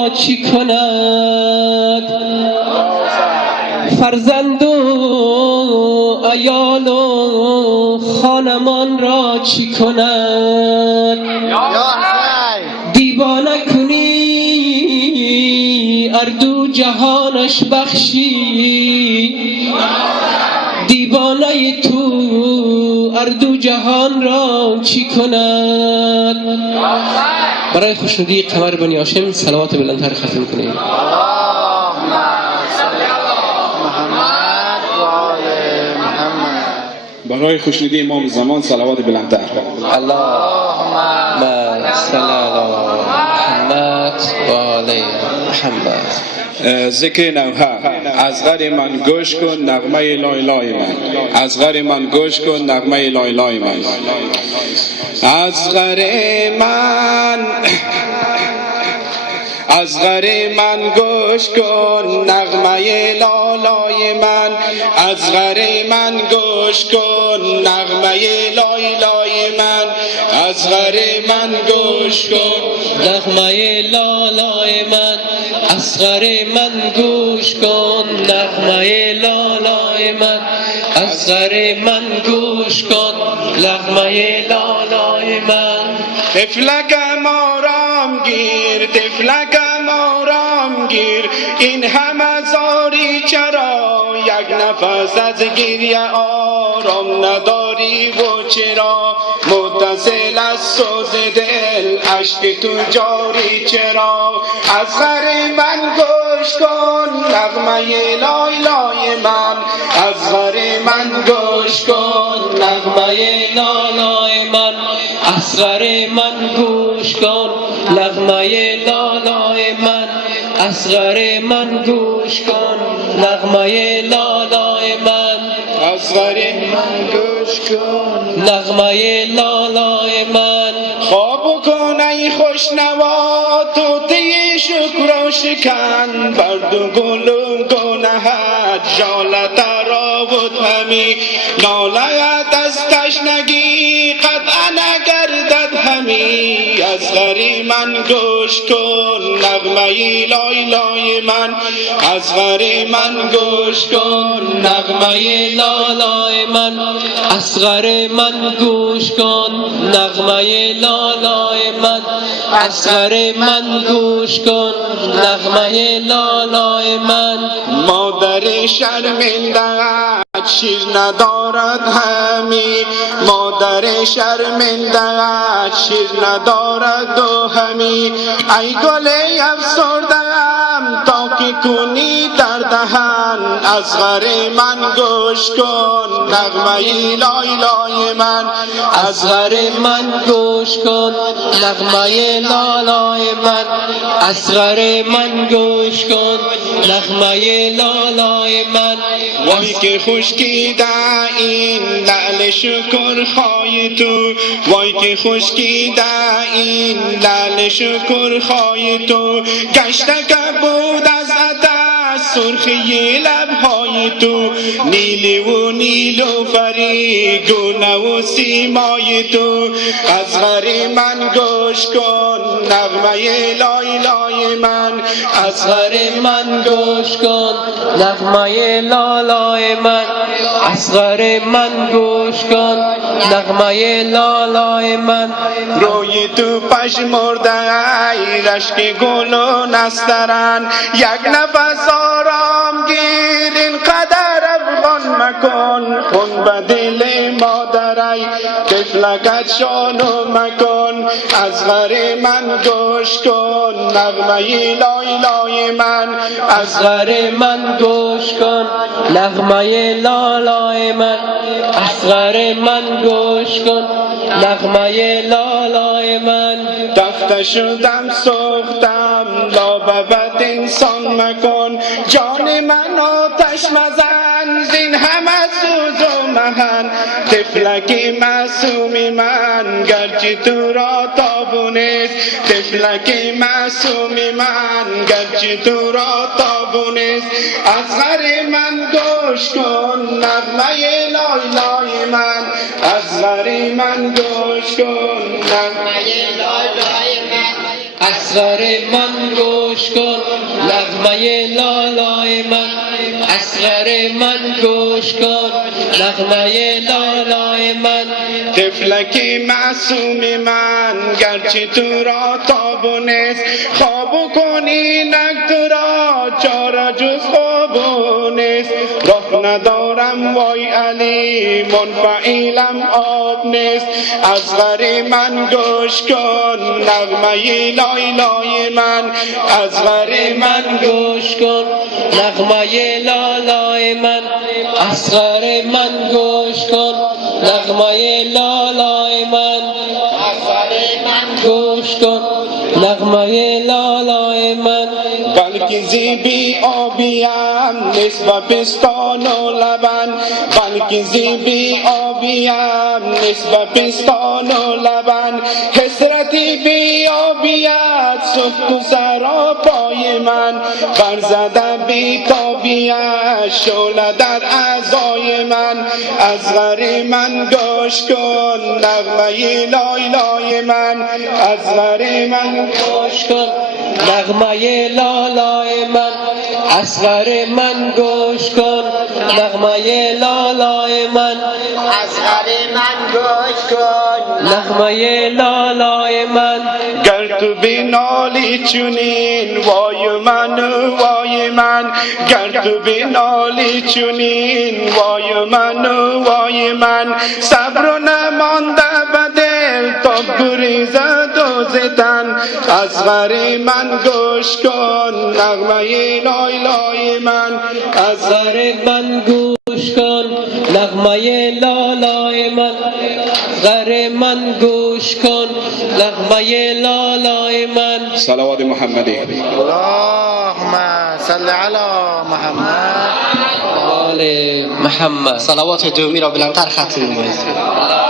را چی کند؟ فرزند و عیال و خانمان را چی کند؟ دیوانه کنی اردو جهانش بخشی، دیوانه تو اردو جهان را چی کند؟ برای خوشنودی قمر بنی هاشم صلوات بلندتر ختم کنید. برای خوشنودی امام زمان صلوات بلندتر. اللهم صل علی محمد و آل محمد. ذکر نوحه. از غر من گوش کن نغمه لای لای من، از غر من گوش کن نغمه لای لای من، از غر من، از غر من گوش کن نغمه لالای من، از غر من گوش کن نغمه لای لای من، از غر من گوش کن نغمه لالای من، اصغر من گوش کن نغمه لالای من، اصغر من گوش کن نغمه لالای من. طفلکم آرام گیر، طفلکم آرام گیر، این همه زاری چرا؟ یک نفس از گریه آرام نداری و چرا؟ متصل از سوز دل عشق تو جاری چرا؟ از غر من گوش کن نغمه لای لای من، از غر من گوش کن نغمه لالای من، اصغر من گوش کن نغمه لالای من، اصغر من گوش کن نغمه لالای من، اصغر من گوش کن نغمه لالای من. خواب کن ای خوشنوا طوطی شکر و شکن، برد و گل و گنهد ژالت را بود همی، ناله‌ات از تشنگی قطعا نگردد همی، از غر من گوش کن نغمه لای لای من، از غر من گوش کن نغمه لالای من، اصغر من گوش کن نغمه لالای من، اصغر من گوش کن نغمه لالای من. مادر شرمنده شیر ندارد همی، مادر شرمنده شیر ندارد و همی، ای گل افسرده‌ام تا که کنی در دهن، از غر من گوش کن نغمه لای لای من، از اصغر من گوش کن نغمه لالای من، اصغر من گوش کن نغمه لالای من. وای که خشکیده این لعل شکر خای تو، وای که خشکیده این لعل شکر خای تو، گشته کبود از عطش سرخی لبهای تو، نیلی و نیلوفری گونه و سیمای تو، از غر من گوش کن نغمه لای لای من، از غر من گوش کن نغمه لالای من، اصغر من گوش کن نغمه لالای من. روی تو پشمرده ای رشک گل و نسترن، یک نفس آرام گیر اینقدر افغان مکن، خون به دل مادر ای طفلکت شانو مکن، از غر من گوش کن نغمه لای لای من، از اصغر من گوش کن نغمه لالای من، اصغر من گوش کن نغمه لالای من. تفته شدم سوختم لابد انسان مکن، جان من آتش مزن زین همه سوز و مهن، طفلک معصوم من گرچه تو را تابونست، طفلک معصوم من گرچه تو را تابونست، از غر من گوش کن نغمه لای لای من، از غر من گوش کن نغمه لای لای من، اصغر من گوش گوش کن نغمه لالای من اصغر من گوش کن نغمه لالای من طفلک معصوم من گرچه تو را تاب نیست خواب کنی نک تو را چاره جز خواب نیست راه ندارم وای علی منفعلم آب نیست اصغر من گوش کن نغمه لالای من اصغر من گوش کن نغمه لالای من اصغر من گوش کن نغمه لالای من اصغر من گوش کن نغمه لالای من بلکه زیبی آبیم نسبت پستان و لبن بلکه زیبی آبیم نسبت پستان و لبن حسرتی بی آبیت سفت و سرا پای من برزده بی تابیت شعله در اعضای من اصغر من گوش کن نغمه لالای من اصغر من گوش کن نغمه لالای من اصغر من گوش کن نغمه لالای من اصغر من گوش کن نغمه لالای من گر تو بنالی چونین وای من گر تو بنالی چونین وای من صبر نمانده بدل تا گریزد و زدن اصغر من گوش کن نغمه لالای من اصغر من گوش کن نغمه لالای من اصغر من گوش کن نغمه لالای من صلوات محمدی اللهم صل علی محمد آل محمد صلوات دومی را بلندتر ختم کنید.